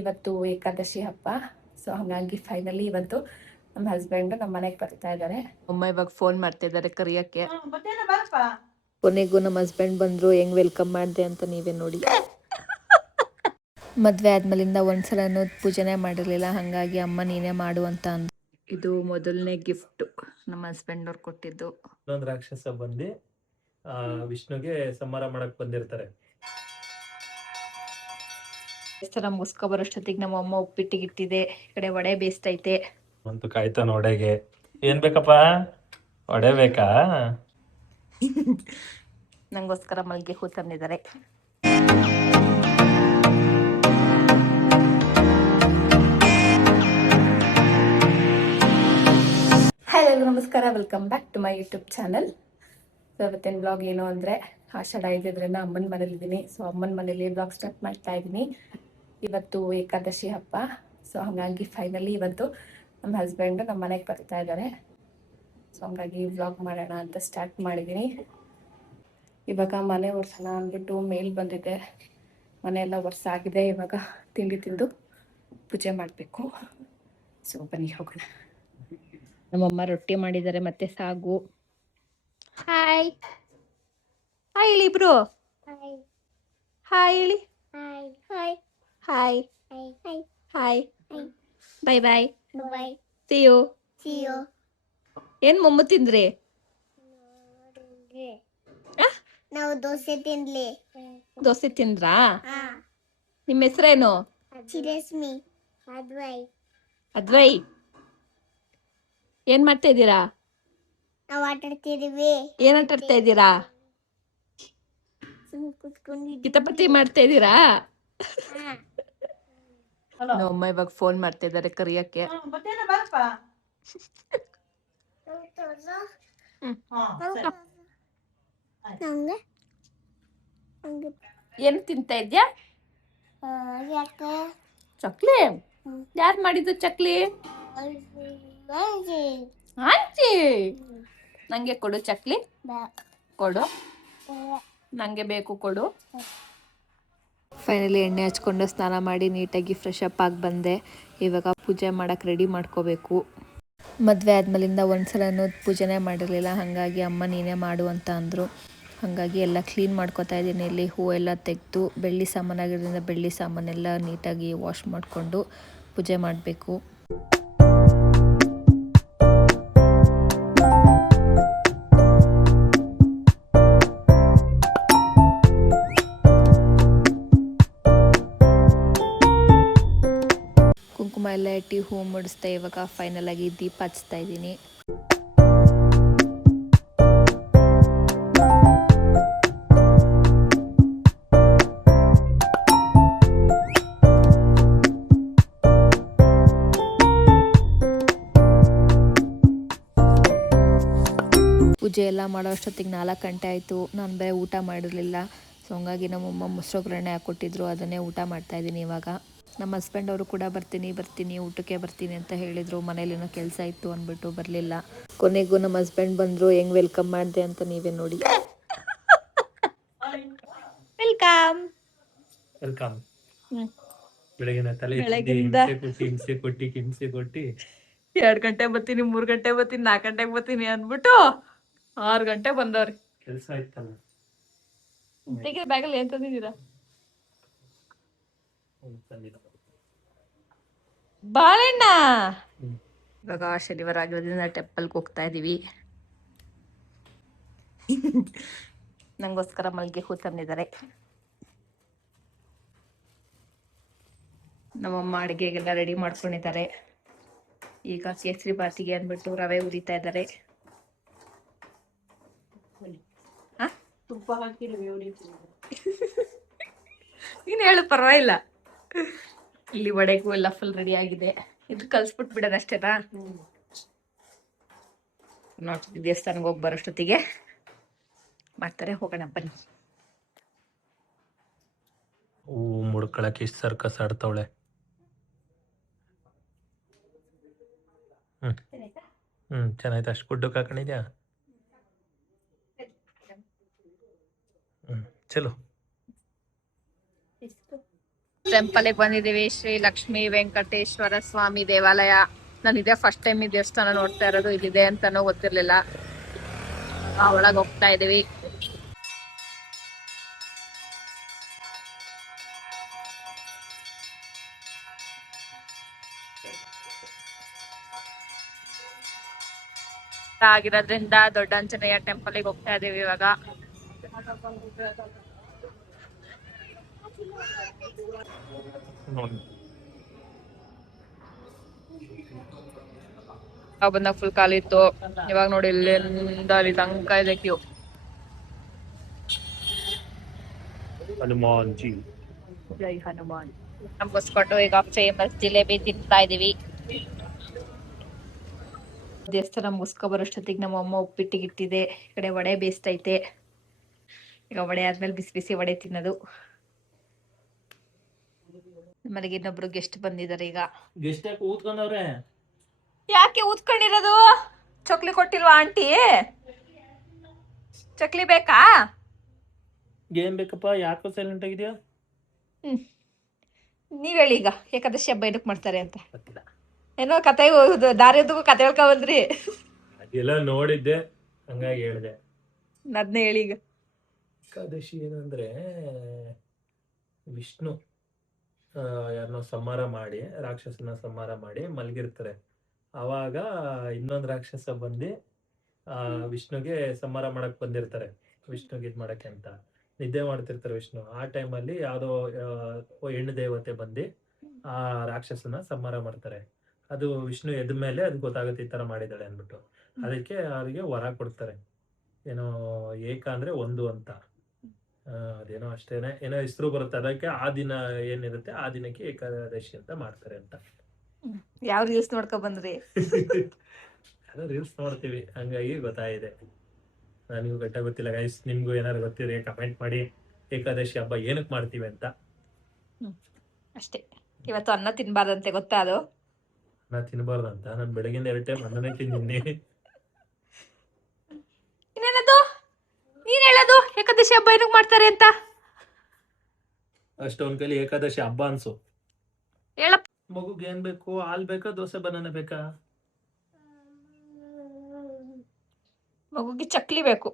ಇವತ್ತು ಏಕಾದಶಿ ಹಬ್ಬ. ಸೊ ಹಾಗಾಗಿ ಫೈನಲಿ ಇವತ್ತು ನಮ್ಮ ಹಸ್ಬೆಂಡ್ ನಮ್ಮ ಮನೆಗೆ ಬರ್ತಾ ಇದ್ದಾರೆ. ಅಮ್ಮ ಇವಾಗ ಫೋನ್ ಮಾಡ್ತಾ ಇದ್ದಾರೆ ಕರಿಯಕ್ಕೆ. ಕೊನೆಗೂ ನಮ್ಮ ಹಸ್ಬೆಂಡ್ ಬಂದ್ರು. ಹೆಂಗ್ ವೆಲ್ಕಮ್ ಮಾಡಿದೆ ಅಂತ ನೀವೇ ನೋಡಿ. ಮದುವೆ ಆದ್ಮೇಲಿಂದ ಒಂದ್ಸಲನೂ ಪೂಜೆನೇ ಮಾಡಿರ್ಲಿಲ್ಲ, ಹಾಗಾಗಿ ಅಮ್ಮ ನೀನೇ ಮಾಡು ಅಂತ ಅಂದ್ರು. ಇದು ಮೊದಲನೇ ಗಿಫ್ಟ್ ನಮ್ಮ ಹಸ್ಬೆಂಡ್ ಅವ್ರು ಕೊಟ್ಟಿದ್ದು. ಇನ್ನೊಂದು ರಾಕ್ಷಸ ಬಂದು ವಿಷ್ಣುಗೆ ಸಂಹಾರ ಮಾಡಕ್ ಬಂದಿರ್ತಾರೆ. ದೇವಸ್ಥಾನ ಮುಗಿಸ್ಕೊ ಬರೋಷ್ಟೊತ್ತಿಗೆ ನಮ್ಮ ಅಮ್ಮ ಉಪ್ಪಿಟ್ಟಿಗೆ ಇಟ್ಟಿದೆ, ಈ ಕಡೆ ವಡೆ ಬೇಯಿಸ್ತೈತೆ. ಅಂತೂ ಕಾಯ್ತಾನ ವಡೆಗೆ. ಏನ್ ಬೇಕಪ್ಪ? ವಡೆ ಬೇಕಾ? ನಂಗೋಸ್ಕರ ಮಲ್ಗೆ ಹೂ ತಂದಿದ್ದಾರೆ. ಹಲೋ ನಮಸ್ಕಾರ, welcome back to my YouTube channel. So ಇವತ್ತಿನ ಬ್ಲಾಗ್ ಏನು ಅಂದರೆ, ಆಷಾಢ ಇದ್ದಿದ್ರಿಂದ ಅಮ್ಮನ ಮನೇಲಿದ್ದೀನಿ. ಸೊ ಅಮ್ಮನ ಮನೇಲಿ ಬ್ಲಾಗ್ ಸ್ಟಾರ್ಟ್ ಮಾಡ್ತಾ ಇದ್ದೀನಿ. ಇವತ್ತು ಏಕಾದಶಿ ಹಬ್ಬ. ಸೊ ಹಾಗಾಗಿ ಫೈನಲಿ ಇವತ್ತು ನಮ್ಮ ಹಸ್ಬೆಂಡ್ ನಮ್ಮ ಮನೆಗೆ ಬರ್ತಾ ಇದ್ದಾರೆ. ಸೊ ಹಂಗಾಗಿ ವ್ಲಾಗ್ ಮಾಡೋಣ ಅಂತ ಸ್ಟಾರ್ಟ್ ಮಾಡಿದ್ದೀನಿ. ಇವಾಗ ಮನೆ ಒರ್ಸೋಣ ಅಂದ್ಬಿಟ್ಟು ಮೇಲ್ ಬಂದಿದೆ. ಮನೆಯೆಲ್ಲ ಒರ್ಸಾಗಿದೆ. ಇವಾಗ ತಿಂಡಿ ತಿಂದು ಪೂಜೆ ಮಾಡಬೇಕು. ಸೊ ಬನ್ನಿ ಹೋಗೋಣ. ನಮ್ಮಮ್ಮ ರೊಟ್ಟಿ ಮಾಡಿದ್ದಾರೆ ಮತ್ತೆ ಸಾಗು. ಹಾಯ್ ಹಾಯ್ ಹೇಳಿ ಇಬ್ರು. ಹಾಯ್ ಹೇಳಿ. Hi hi bye bye. See you. ಏನ್ ಮೊಮ್ಮ ತಿಂದ್ರಿ? ನಾವು ದೋಸೆ ತಿನ್ಲಿ. ದೋಸೆ ತಿಂದ್ರಾ? ನಿಮ್ಮ ಹೆಸರೇನು? ಚಿರಸ್ಮಿ. ಅದ್ವೈ. ಏನ್ ಮಾಡ್ತಾ ಇದ್ದೀರಾ? ನಾವು ಆಟ ಆಡ್ತಿದೀವಿ. ಏನ್ ಆಟ ಆಡ್ತಾ ಇದ್ದೀರಾ? ಕಿತಾಪತಿ ಮಾಡ್ತಾ ಇದ್ದೀರಾ? ನಮ್ಮಮ್ಮ ಇವಾಗ ಫೋನ್ ಮಾಡ್ತಾ ಇದ್ದಾರೆ ಕರಿಯಕ್ಕೆ. ಏನ್ ತಿಂತಾ ಇದ್ಯಾ? ಚಕ್ಲಿ. ಯಾರು ಮಾಡಿದ್ದು ಚಕ್ಲಿ? ಆಂಟಿ. ನಂಗೆ ಕೊಡು ಚಕ್ಲಿ. ಕೊಡು, ನಂಗೆ ಬೇಕು, ಕೊಡು. ಫೈನಲಿ ಎಣ್ಣೆ ಹಚ್ಕೊಂಡು ಸ್ನಾನ ಮಾಡಿ ನೀಟಾಗಿ ಫ್ರೆಶ್ ಅಪ್ ಆಗಿ ಬಂದೆ. ಇವಾಗ ಪೂಜೆ ಮಾಡಕ್ಕೆ ರೆಡಿ ಮಾಡ್ಕೋಬೇಕು. ಮದುವೆ ಆದ್ಮೇಲಿಂದ ಒಂದ್ಸಲನೂ ಪೂಜೆನೇ ಮಾಡಿರಲಿಲ್ಲ, ಹಾಗಾಗಿ ಅಮ್ಮ ನೀನೇ ಮಾಡು ಅಂತ ಅಂದರು. ಹಾಗಾಗಿ ಎಲ್ಲ ಕ್ಲೀನ್ ಮಾಡ್ಕೊತಾ ಇದ್ದೀನಿ. ಇಲ್ಲಿ ಹೂವೆಲ್ಲ ತೆಗೆದು ಬೆಳ್ಳಿ ಸಾಮಾನಾಗಿರೋದ್ರಿಂದ ಬೆಳ್ಳಿ ಸಾಮಾನೆಲ್ಲ ನೀಟಾಗಿ ವಾಶ್ ಮಾಡಿಕೊಂಡು ಪೂಜೆ ಮಾಡಬೇಕು. ಕುಂಕುಮ ಎಲ್ಲ ಇಟ್ಟು ಹೂ ಮುಡಿಸ್ತಾ ಇವಾಗ ಫೈನಲ್ ಆಗಿ ದೀಪ ಹಚ್ತಾ ಇದ್ದೀನಿ. ಪೂಜೆ ಎಲ್ಲ ಮಾಡೋ ಅಷ್ಟೊತ್ತಿಗೆ 4 ಗಂಟೆ ಆಯಿತು. ನಾನು ಬೇರೆ ಊಟ ಮಾಡಿರಲಿಲ್ಲ. ಸೊ ಹಂಗಾಗಿ ನಮ್ಮಮ್ಮ ಮೊಸರೊಗ್ಗರಣೆ ಹಾಕ್ಕೊಟ್ಟಿದ್ರು, ಅದನ್ನೇ ಊಟ ಮಾಡ್ತಾಯಿದ್ದೀನಿ. ಇವಾಗ ನಮ್ಮ ಹಸ್ಬೆಂಡ್ ಅವರು ಕೂಡ ಬರ್ತೀನಿ ಊಟಕ್ಕೆ ಬರ್ತೀನಿ ಅಂತ ಹೇಳಿದರು. ಮನೇಲಿನೋ ಕೆಲಸ ಇತ್ತು ಅಂದ್ಬಿಟ್ಟು ಬರಲಿಲ್ಲ. ಕೊನೆಗೂ ನಮ್ಮ ಹಸ್ಬೆಂಡ್ ಬಂದರು. ಹೆಂಗೆ ವೆಲ್ಕಮ್ ಮಾಡಿದೆ ಅಂತ ನೀವೇ ನೋಡಿ. ವೆಲ್ಕಮ್. ಬೆಳಗಿನ ತಲೆ ಹಿಂಸೆ ಕೊಟ್ಟಿ 2 ಗಂಟೆ ಬರ್ತೀನಿ, 3 ಗಂಟೆ ಬರ್ತೀನಿ, 4 ಗಂಟೆಗೆ ಬರ್ತೀನಿ ಅಂದ್ಬಿಟ್ಟು 6 ಗಂಟೆ ಬಂದವ್ರಿ. ಕೆಲಸ ಆಯ್ತಲ್ಲ. ಬ್ಯಾಗಲ್ಲಿ ಏನ್ ತಂದಿದ್ದೀರಾ? ಬಾಳೆಣ್ಣ. ಇವಾಗ ಶನಿವಾರ ಆಗಿರೋದ್ರಿಂದ ಟೆಂಪಲ್ಗೆ ಹೋಗ್ತಾ ಇದೀವಿ. ನಂಗೋಸ್ಕರ ಮಲ್ಗೆ ಹೂ ತಂದಿದ್ದಾರೆ. ನಮ್ಮಮ್ಮ ಅಡುಗೆಗೆಲ್ಲ ರೆಡಿ ಮಾಡ್ಕೊಂಡಿದ್ದಾರೆ. ಈಗ ಕೇಸರಿ ಬಾತಿಗೆ ಅಂದ್ಬಿಟ್ಟು ರವೆ ಉರಿತಾ ಇದ್ದಾರೆ. ತುಪ್ಪ ಹಾಕಿ ನೀನು ಹೇಳು, ಪರವಾಗಿಲ್ಲ. ಇಲ್ಲಿ ವಡೆಗೂ ಎಲ್ಲ ಫುಲ್ ರೆಡಿ ಆಗಿದೆ. ಇದು ಕಲ್ಸ್ಬಿಟ್ಟು ಬಿಡೋದು ಅಷ್ಟೇನಾ? ನೋಡಿ ದೇವಸ್ಥಾನಕ್ಕೆ ಹೋಗಿ ಬರೋಷ್ಟೊತ್ತಿಗೆ ಮಾಡ್ತಾರೆ. ಹೋಗೋಣ ಬನ್ನಿ. ಮುಡ್ಕೊಳಕ್ಕೆ ಇಷ್ಟು ಸರ್ಕಸ್ ಆಡ್ತಾವಳೆ. ಚೆನ್ನಾಯ್ತು. ಅಷ್ಟು ಗುಡ್ಡಕ್ಕೆ ಹಾಕೊಂಡಿದ್ಯಾ? ಚಲೋ. ಟೆಂಪಲ್ಗೆ ಬಂದಿದ್ದೀವಿ. ಶ್ರೀ ಲಕ್ಷ್ಮೀ ವೆಂಕಟೇಶ್ವರ ಸ್ವಾಮಿ ದೇವಾಲಯ. ನಾನು ಇದೇ ಫಸ್ಟ್ ಟೈಮ್ ಈ ದೇವಸ್ಥಾನ ನೋಡ್ತಾ ಇರೋದು. ಇಲ್ಲಿದೆ ಅಂತಾನೂ ಗೊತ್ತಿರ್ಲಿಲ್ಲ. ಒಳಗೆ ಹೋಗ್ತಾ ಇದೀವಿ. ಆಗಿರೋದ್ರಿಂದ ದೊಡ್ಡ ಆಂಜನೇಯ ಟೆಂಪಲ್ಗೆ ಹೋಗ್ತಾ ಇದೀವಿ ಇವಾಗ. ಬಂದಾಗ ಫುಲ್ ಖಾಲಿ ಇತ್ತು. ಇವಾಗ ನೋಡಿ ಇಲ್ಲಿಂದ ಅಲ್ಲಿ ತನಕ ಇದೆ ಕ್ಯೂ. ಹನುಮಾನ್ ಜಿ ಜೈ ಹನುಮಾನ್. ನಮ್ಗೋಸ್ಕೊಟ್ಟು ಈಗ ಫೇಮಸ್ ಜಿಲೇಬಿ ತಿಂತಾ ಇದೀವಿ. ದೇವಸ್ಥಾನ ಮುಗಿಸ್ಕೊ ಬರೋಷ್ಟೊತ್ತಿಗೆ ನಮ್ಮ ಅಮ್ಮ ಉಪ್ಪಿಟ್ಟಿಗಿಟ್ಟಿದೆ. ಈ ಕಡೆ ವಡೆ ಬೇಯಿಸ್ತೈತೆ. ಈಗ ವಡೆ ಆದ್ಮೇಲೆ ಬಿಸಿ ಬಿಸಿ ವಡೆ ತಿನ್ನೋದು. ಮನೆಗೆ ಇನ್ನೊಬ್ರು ಗೆಸ್ಟ್ ಬಂದಿದ್ದಾರೆ ಈಗ. ಗೆಸ್ಟ್ ಯಾಕೆ ಕೂತ್ಕೊಂಡವ್ರೆ? ಯಾಕೆ ಊದ್ಕೊಂಡಿರೋದು? ಚಕ್ಲಿ ಕೊಟ್ಟಿಲ್ವಾ ಆಂಟಿ? ಚಕ್ಲಿ ಬೇಕಾ? ಏನ್ ಬೇಕಪ್ಪ? ಯಾಕೋ ಸೈಲೆಂಟ್ ಆಗಿದ್ಯಾ? ನೀವ್ ಹೇಳಿ ಈಗ ಏಕಾದಶಿ ಹಬ್ಬ ಏನಕ್ ಮಾಡ್ತಾರೆ ಅಂತ. ಏನೋ ಕತೆ ದಾರಿಯದಕ್ಕೂ ಕತೆ ಹೇಳ್ಕೊ ಬಂದ್ರಿ. ಅದೆಲ್ಲ ನೋಡಿದ್ದೆ, ಹಂಗಾಗಿ ಹೇಳಿದೆ. ಅದನ್ನೇ ಹೇಳಿ ಈಗ. ಏಕಾದಶಿ ಏನಂದ್ರೆ ವಿಷ್ಣು ಯಾರನ್ನೋ ಸಂಹಾರ ಮಾಡಿ, ರಾಕ್ಷಸನ ಸಂಹಾರ ಮಾಡಿ ಮಲಗಿರ್ತಾರೆ. ಅವಾಗ ಇನ್ನೊಂದು ರಾಕ್ಷಸ ಬಂದು ವಿಷ್ಣುಗೆ ಸಂಹಾರ ಮಾಡಕ್ ಬಂದಿರ್ತಾರೆ. ವಿಷ್ಣುಗೆ ಇದ್ ಮಾಡಕ್ಕೆ ಅಂತ ನಿದ್ದೆ ಮಾಡ್ತಿರ್ತಾರೆ ವಿಷ್ಣು. ಆ ಟೈಮಲ್ಲಿ ಯಾವ್ದೋ ಹೆಣ್ಣು ದೇವತೆ ಬಂದು ಆ ರಾಕ್ಷಸನ ಸಂಹಾರ ಮಾಡ್ತಾರೆ. ಅದು ವಿಷ್ಣು ಎದ್ದ ಮೇಲೆ ಅದು ಗೊತ್ತಾಗುತ್ತೆ ಈ ತರ ಮಾಡಿದಾಳೆ ಅಂದ್ಬಿಟ್ಟು. ಅದಕ್ಕೆ ಅವ್ರಿಗೆ ವರ ಕೊಡ್ತಾರೆ. ಏನೋ ಏಕ ಅಂದ್ರೆ ಒಂದು ಅಂತ. ಅದೇನೋ ಅಷ್ಟೇನೆ ಏನೋ ಹೆಸರು ಬರುತ್ತೆ. ಅದಕ್ಕೆ ಆ ದಿನ ಏನಿರುತ್ತೆ ಆ ದಿನಕ್ಕೆ ಏಕಾದಶಿ ಅಂತ ಮಾಡ್ತಾರೆ ಅಂತ. ಯಾವ ರೀಲ್ಸ್ ನೋಡ್ಕೊ ಬಂದ್ರಿ? ಅದು ರೀಲ್ಸ್ ನೋಡ್ತೀವಿ, ಹಂಗಾಗಿ ಗೊತ್ತಾಗಿದೆ. ನನಗೂ ಗಟ್ಟ ಗೊತ್ತಿಲ್ಲ ಗೈಸ್. ನಿಮ್ಗೂ ಏನಾದ್ರು ಗೊತ್ತಿದ್ರೆ ಕಮೆಂಟ್ ಮಾಡಿ. ಏಕಾದಶಿ ಹಬ್ಬ ಏನಕ್ಕೆ ಮಾಡ್ತೀವಿ ಅಂತ. ಅಷ್ಟೇ. ಇವತ್ತು ಅನ್ನ ತಿನ್ಬಾರ್ದಂತೆ ಗೊತ್ತಾ? ಅದು ಅನ್ನ ತಿನ್ಬಾರ್ದಂತ? ನಾನು ಬೆಳಗಿಂದ 2 ಟೈಮ್ ಅನ್ನನೇ ತಿಂದಿನಿ. ಇನ್ನೇನದು ನೀನ್ ಹೇಳೋದು ಏಕಾದಶಿ ಹಬ್ಬ ಏನಕ್ಕೆ ಮಾಡ್ತಾರೆ ಅಂತ? ಅಷ್ಟೊಂದ್ ಕೈಲಿ ಏಕಾದಶಿ ಹಬ್ಬ ಅನ್ಸು. ಹೇಳಪ್ಪ. ಮಗುಗೆ ಏನ್ ಬೇಕು? ಹಾಲ್ ಬೇಕಾ ದೋಸೆ ಬನಾನ ಬೇಕಾ? ಮಗುಗೆ ಚಕ್ಲಿ ಬೇಕು.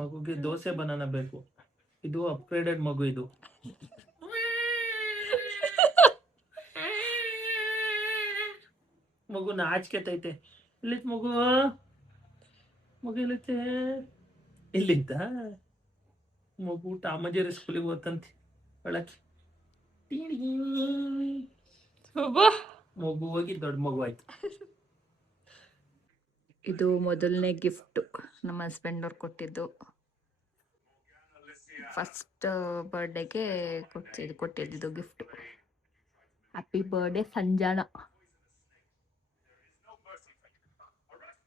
ಮಗುಗೆ ದೋಸೆ ಬನಾನ ಬೇಕು. ಇದು ಅಪ್ಗ್ರೇಡೆಡ್ ಮಗು. ಇದು ಮಗು ನಾಚ್ಕೆತೈತೆ. ಇಲ್ಲಿತ್ ಮಗು? ಮಗು ಇಲ್ಲೈತೆ? ಇಲ್ಲಿದ್ದ ಮಗು ಟಾಮಜೇರಿ ಸ್ಕೂಲಿಗೆ ಹೋತಂತೆ ಒಳಕ್ಕೆ. ಮಗು ಹೋಗಿ ದೊಡ್ಡ ಮಗು ಆಯ್ತು. ಇದು ಮೊದಲನೇ ಗಿಫ್ಟ್ ನಮ್ಮ ಹಸ್ಬೆಂಡ್ ಅವ್ರು ಕೊಟ್ಟಿದ್ದು. ಫಸ್ಟ್ ಬರ್ಡೇಗೆ ಕೊಟ್ಟಿದ್ದು ಗಿಫ್ಟ್. Happy birthday ಸಂಜಾನ.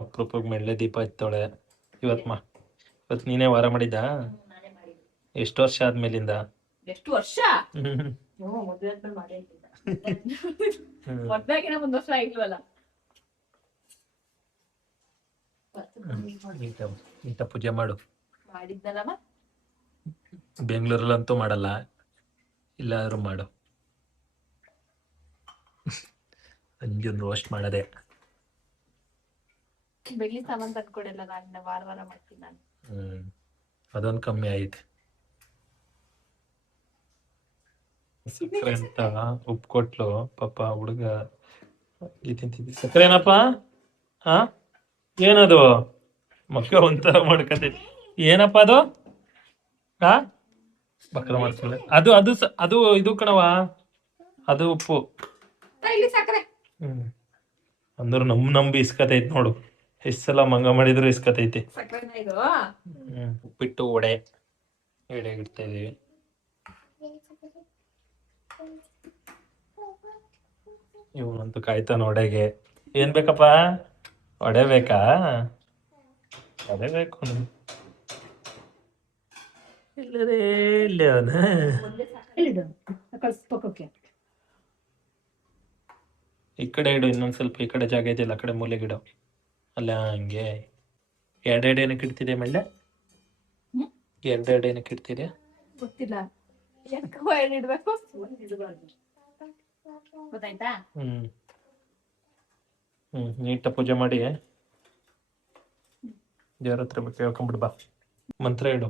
ಅಪರೂಪಕ್ಕೆ ಮೆಳ್ಳೆ ದೀಪ ಹಚ್ಚೋಳೆ ಇವತ್ತು ನೀನೇ ವಾರ ಮಾಡಿದ್ದ? ಎಷ್ಟು ವರ್ಷ ಆದ್ಮೇಲಿಂದ? ಎಷ್ಟು ವರ್ಷ? ಮದ್ವೆಗಿನ ಒಂದ್ ವರ್ಷ ಆಗಿಲ್ವಲ್ಲ. ಇಂಥ ಪೂಜೆ ಮಾಡು. ಮಾಡಿದ್ದಲ್ಲಮ್ಮ. ಬೆಂಗಳೂರಲ್ಲಂತೂ ಮಾಡಲ್ಲ, ಇಲ್ಲಾದ್ರೂ ಮಾಡು. ಅಂಜನ್ ರೋಸ್ಟ್ ಮಾಡದೆ. ಬೆಳ್ಳಿ ಸಾಮಾನು ತಂದ್ಕೊಡಲ್ಲ, ನಾನು ವಾರ ಮಾಡ್ತೀನಿ ನಾನು. ಅದೊಂದು ಕಮ್ಮಿ ಆಯ್ತು. ಸಕ್ಕರೆ ಅಂತ ಉಪ್ಪು ಕೊಟ್ಲು ಪಾಪ ಹುಡುಗ. ತಿಂತಿದ್ದಿ ಸಕ್ಕರೆ ಏನಪ್ಪ? ಹಾ ಏನದು? ಮಕ್ಕ ಒಂಥರ ಮಾಡ್ಕತೈತಿ. ಏನಪ್ಪ ಅದು? ಹಾ ಬಕ್ರ ಮಾಡ್ಸ್ಕೊಂಡೆ. ಅದು ಇದು ಕಣವ, ಅದು ಉಪ್ಪು. ಅಂದ್ರು ನಂಬಿ ಇಸ್ಕತೈತಿ ನೋಡು. ಎಷ್ಟು ಸಲ ಮಂಗ ಮಾಡಿದ್ರು ಇಸ್ಕತೈತಿ. ಉಪ್ಪಿಟ್ಟು ವಡೆ ಇಡ್ತಾ ಇದೀವಿ. ಇವನಂತೂ ಕಾಯ್ತಾನ ವಡೆಗೆ. ಏನ್ ಬೇಕಪ್ಪ? ವಡೆ ಬೇಕಾ? ವಡೆ ಬೇಕು. ಇಲ್ಲರೇ ಇಲ್ಲೇ ಅವನ. ಈ ಕಡೆ ಇಡು, ಇನ್ನೊಂದ್ ಸ್ವಲ್ಪ ಈ ಕಡೆ ಜಾಗ ಇದೆಯಲ್ಲ, ಆ ಕಡೆ ಮೂಲೆಗೆ ಇಡು. ಅಲ್ಲ ಹಂಗೆ ಎರಡೆರಡು ಏನಕ್ಕೆ ಇಡ್ತಿದ್ಯಾ ಮೇಲೆ? ಎರಡೆರಡು ಏನಕ್ಕೆ ಇಡ್ತಿದ್ಯಾ? ಗೊತ್ತಿಲ್ಲ. ಇಡ್ಬೇಕು ಗೊತ್ತಾಯ್ತಾ? ನೀಟ ಪೂಜೆ ಮಾಡಿ ದೇವ್ರ ಹತ್ರ ಕೇಳ್ಕೊಂಬಿಡ್ ಬಾ. ಮಂತ್ರ ಹೇಳು.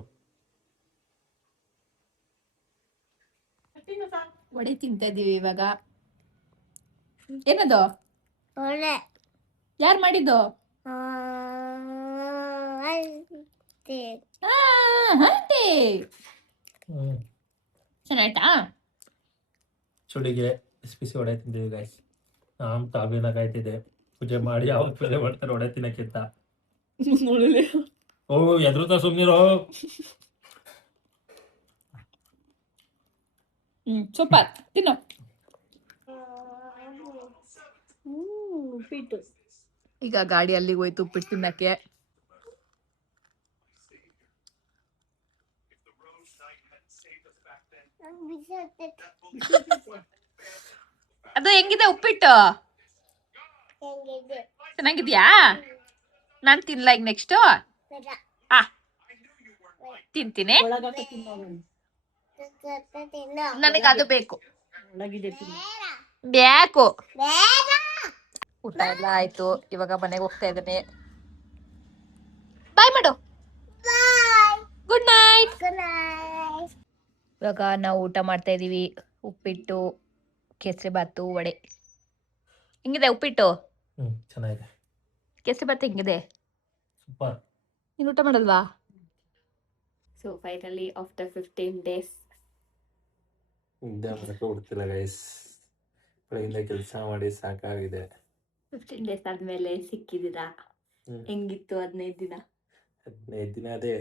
ವಡೆ ತಿಂತಾ ಇದೀವಿ ಇವಾಗ. ಏನದು? ಒಳ್ಳೆ ಯಾರು ಮಾಡಿದ್ದು? ಆಂಟಿ. ಚೆನ್ನಾಯ್ತಾ? ಚುಡಿಗೆ ಬಿಸಿ ವಡೆ ತಿಂದಿವಿ ಗೈಸ್. ನಾನು ಕಾವ್ಯನ ಕಾಯ್ತಿದ್ದೆ ಪೂಜೆ ಮಾಡಿ ಯಾವತ್ತು ಬೇರೆ ಮಾಡ್ತಾರೆ ವಡೆ ತಿನ್ನಕ್ಕಿಂತ. ಓ ಎದ್ರುತ್ತಾ ಸುಮ್ನಿರೋ. ಸೂಪರ್, ತಿನ್ನು. ಉಪ್ಪಿಟ್ಟು. ಈಗ ಗಾಡಿ ಅಲ್ಲಿಗೆ ಹೋಯ್ತು ಉಪ್ಪಿಟ್ಟು ತಿನ್ನಕ್ಕೆ. ಅದು ಹೆಂಗಿದೆ ಉಪ್ಪಿಟ್ಟು? ಚೆನ್ನಾಗಿದ್ಯಾ? ನಾನ್ ತಿನ್ಲ ಈಗ ನೆಕ್ಸ್ಟ್. ತಿಂತೀನಿ. ನನಗೆ ಅದು ಬೇಕು. ಬೇಕು. ಊಟ ಎಲ್ಲ ಆಯ್ತು. ಇವಾಗ ಮನೆಗೆ ಹೋಗ್ತಾ ಇದ್ದೇನೆ. ಬಾಯ್ ಮಾಡು. Good night. ಇವಾಗ ನಾವು ಊಟ ಮಾಡ್ತಾ ಇದೀವಿ. ಉಪ್ಪಿಟ್ಟು, ಕೇಸರಿ ಬಾತು, ವಡೆ. ಹಿಂಗಿದೆ ಉಪ್ಪಿಟ್ಟು? ಚೆನ್ನಾಗಿದೆ. ಕೇಸರಿ ಬಾತು ಹಿಂಗಿದೆ? ಸೂಪರ್. ನೀನು ಊಟ ಮಾಡಲ್ವಾ? ಸೊ ಫೈನಲಿ ಆಫ್ಟರ್ 15 days ನಿದ್ದೆ ಮಾಡಕ್ಕೆ ಬಿಡ್ತಿಲ್ಲ ಗೈಸ್. ಬೆಳಗಿಂದ ಕೆಲಸ ಮಾಡಿ ಸಾಕಾಗಿದೆ. 15 days ಆದ್ಮೇಲೆ ಸಿಕ್ಕಿದ್ದೀರಾ. ಹೆಂಗಿತ್ತು 15 ದಿನ? 15 ದಿನ ಅದೇ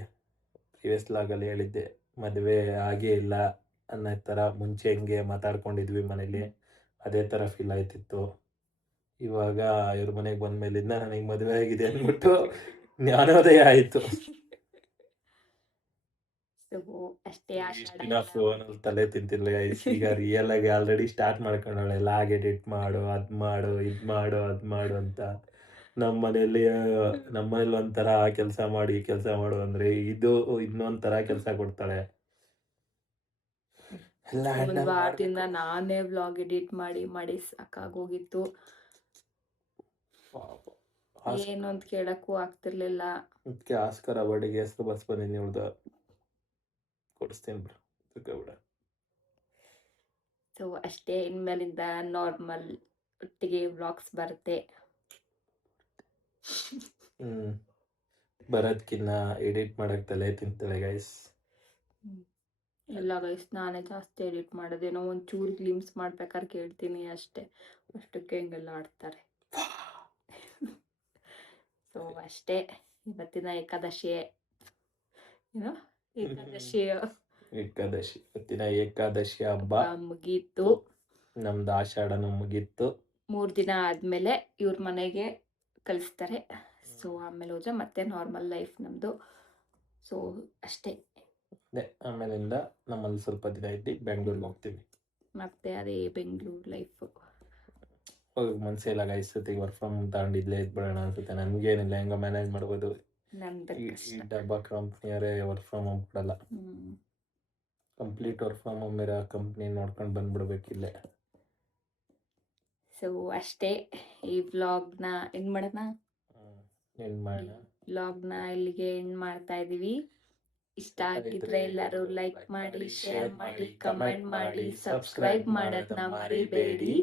ಪ್ರಿವಿಯಸ್ ಲಾಗಲ್ಲಿ ಹೇಳಿದ್ದೆ, ಮದುವೆ ಆಗೇ ಇಲ್ಲ ಅನ್ನೋ ಥರ. ಮುಂಚೆ ಹೆಂಗೆ ಮಾತಾಡ್ಕೊಂಡಿದ್ವಿ ಮನೇಲಿ ಅದೇ ಥರ ಫೀಲ್ ಆಯ್ತಿತ್ತು. ಇವಾಗ ಇವ್ರ ಮನೆಗೆ ಬಂದ ಮೇಲಿಂದ ನನಗೆ ಮದುವೆ ಆಗಿದೆ ಅಂದ್ಬಿಟ್ಟು ಜ್ಞಾನೋದಯ ಆಯಿತು. ಅಷ್ಟೇ. ದಿನ ಫೋನಲ್ಲಿ ತಲೆ ತಿಂತಿಲ್ಲ ಗೈಸ್. ಈಗ ರಿಯಲ್ ಆಗಿ ಆಲ್ರೆಡಿ ಸ್ಟಾರ್ಟ್ ಮಾಡ್ಕೊಂಡವಳೆ. ಲಾಗ್ ಎಡಿಟ್ ಮಾಡು, ಅದ್ ಮಾಡು, ಇದ್ ಮಾಡು, ಅದ್ ಮಾಡು ಅಂತ. ನಮ್ಮ ಮನೇಲಿ ಒಂಥರ ಕೆಲಸ ಮಾಡಿ ಕೆಲಸ ಮಾಡು ಅಂದ್ರೆ ಇನ್ನೊಂಥರ ಕೆಲಸ ಕೊಡ್ತಾಳೆ. ಒಂದ್ ವಾರದಿಂದ ನಾನೇ ವ್ಲಾಗ್ ಎಡಿಟ್ ಮಾಡಿ ಸಾಕಾಗೋಗಿತ್ತು. ಏನು ಅಂತ ಕೇಳಕ್ಕೂ ಆಗ್ತಿರ್ಲಿಲ್ಲ. ಅದಕ್ಕೆ ಆಸ್ಕರ್ ಅವಾರ್ಡಿಗೆ ಹೆಸರು ಬಸ್ ಬಂದಿನಿ. ಇವ್ಳ್ದು ಕೊಡಿಸ್ತೀನಿ ಬಿಡ. ಸೊ ಅಷ್ಟೇ. ಇನ್ಮೇಲಿಂದ ನಾರ್ಮಲ್ ಒಟ್ಟಿಗೆ ವ್ಲಾಗ್ಸ್ ಬರುತ್ತೆ. ಬರೋದ್ಕಿನ್ನ ಎಡಿಟ್ ಮಾಡಕ್ ತಲೆ ತಿಂತಾಳೆ ಗೈಸ್. ಎಲ್ಲ ಗೈಸ್ ನಾನೇ ಜಾಸ್ತಿ ಎಡಿಟ್ ಮಾಡೋದೇನೋ ಒಂಚೂರು ಗ್ಲಿಮ್ಸ್ ಮಾಡ್ಬೇಕಾದ್ರೆ ಕೇಳ್ತೀನಿ ಅಷ್ಟೇ. ಅಷ್ಟಕ್ಕೆ ಹಿಂಗೆಲ್ಲ ಆಡ್ತಾರೆ. ಸೊ ಅಷ್ಟೇ. ಇವತ್ತಿನ ಏಕಾದಶಿ ಇವತ್ತಿನ ಏಕಾದಶಿ ಹಬ್ಬ ಮುಗೀತು. ನಮ್ದು ಆಷಾಢನು ಮುಗೀತು. 3 ದಿನ ಆದ್ಮೇಲೆ ಇವ್ರ ಮನೆಗೆ ಕಳಿಸ್ತಾರೆ. ಸೊ ಆಮೇಲೆ ಹೋದ್ರೆ ಮತ್ತೆ ನಾರ್ಮಲ್ ಲೈಫ್ ನಮ್ದು. ಸೊ ಅಷ್ಟೇ. ಆಮೇಲಿಂದ ನಮ್ಮಲ್ಲಿ ಸ್ವಲ್ಪ ದಿನ ಇದ್ದು ಬೆಂಗಳೂರಿಗೆ ಹೋಗ್ತೀವಿ. ಮತ್ತೆ ಅದೇ ಬೆಂಗಳೂರು ಲೈಫ್ ಹೋಗಿ ಮನ್ಸೇ ಇಲ್ಲ ಗೈಸ್. ಜೊತೆಗೆ ವರ್ಕ್ ಫ್ರಮ್ ತಗೊಂಡಿದ್ಲೇ ಇದ್ಬಿಡೋಣ ಅನ್ಸುತ್ತೆ. ನನ್ಗೇನಿಲ್ಲ, ಹೆಂಗೋ ಮ್ಯಾನೇಜ್ ಮಾಡ್ಬೋದು. ಈ ಡಬ್ಬಾ ಕಂಪ್ನಿಯವರೇ ವರ್ಕ್ ಫ್ರಮ್ ಹೋಮ್ ಕೊಡಲ್ಲ. ಕಂಪ್ಲೀಟ್ ವರ್ಕ್ ಫ್ರಮ್ ಹೋಮ್ ಇರೋ ಕಂಪ್ನಿ ನೋಡ್ಕೊಂಡು ಬಂದ್ಬಿಡ್ಬೇಕಿಲ್ಲ. ಸೊ ಅಷ್ಟೇ. ಈ ವ್ಲಾಗ್ನ ಎಂಡ್ ಮಾಡೋಣ. ವ್ಲಾಗ್ನ ಇಲ್ಲಿಗೆ ಎಂಡ್ ಮಾಡ್ತಾ ಇದೀವಿ. ಇಷ್ಟ ಆಗಿದ್ರೆ ಎಲ್ಲರೂ ಲೈಕ್ ಮಾಡಿ, ಶೇರ್ ಮಾಡಿ, ಕಮೆಂಟ್ ಮಾಡಿ, ಸಬ್ಸ್ಕ್ರೈಬ್ ಮಾಡೋದನ್ನ ಮರಿಬೇಡಿ.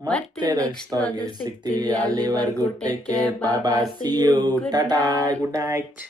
ಮತ್ತೆ ನೆಕ್ಸ್ಟ್ ವ್ಲಾಗ್ ಸಿಗ್ತೀವಿ. ಅಲ್ಲಿವರೆಗೂ take care. Bye bye. See you. Tata. Good night.